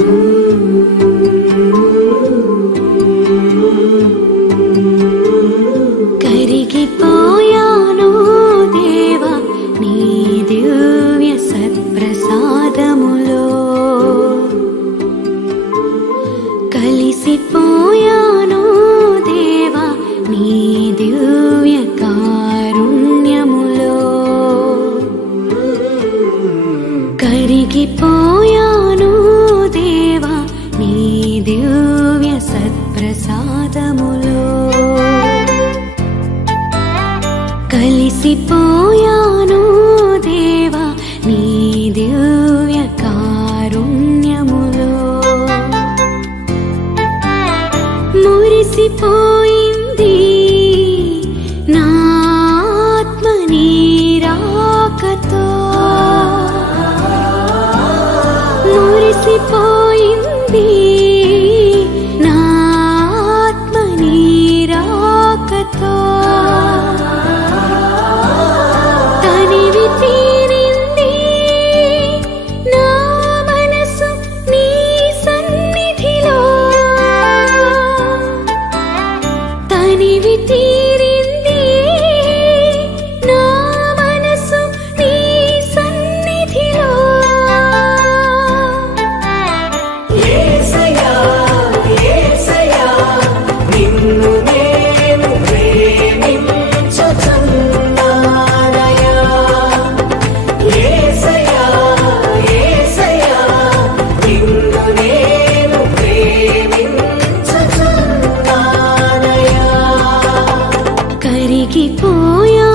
Ooh. ooh, ooh, ooh. కలిసిపోయాను దేవా నీ దివ్య కారుణ్యములో. మురిసిపోయింది 你不要。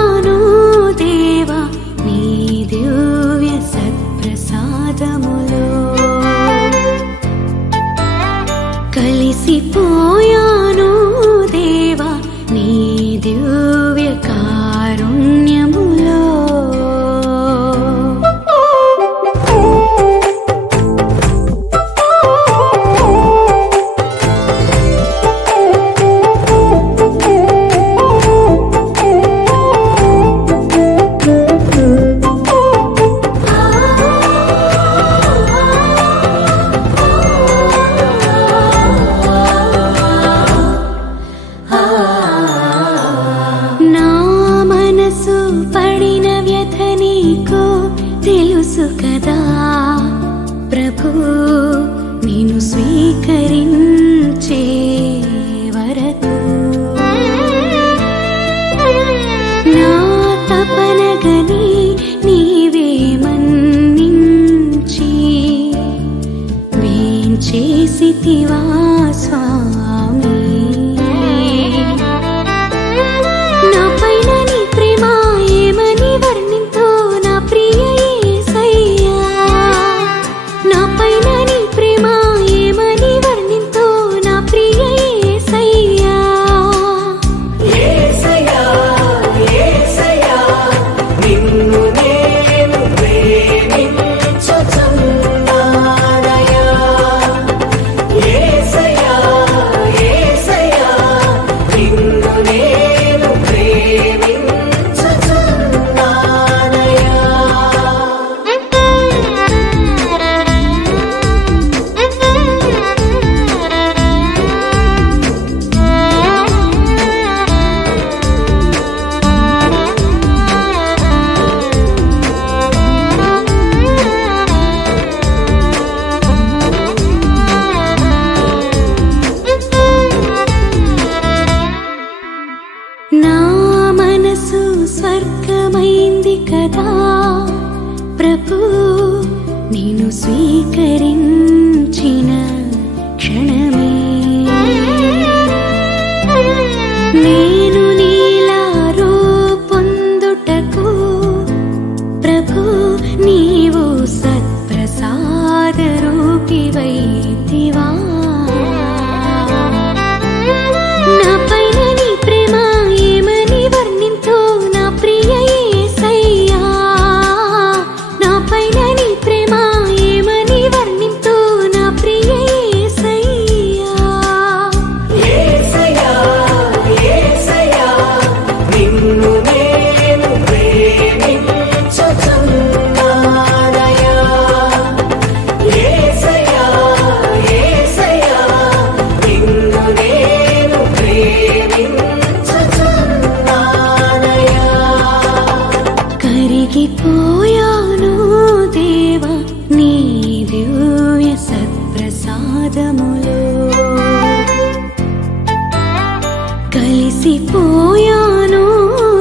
కలిసిపోయాను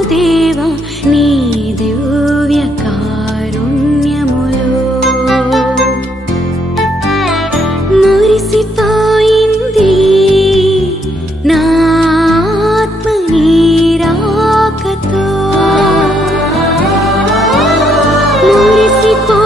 దేవా నీ దివ్య కారుణ్యములో. మురిసిపోయింది నా ఆత్మ నీరాకతో. మురిసిపో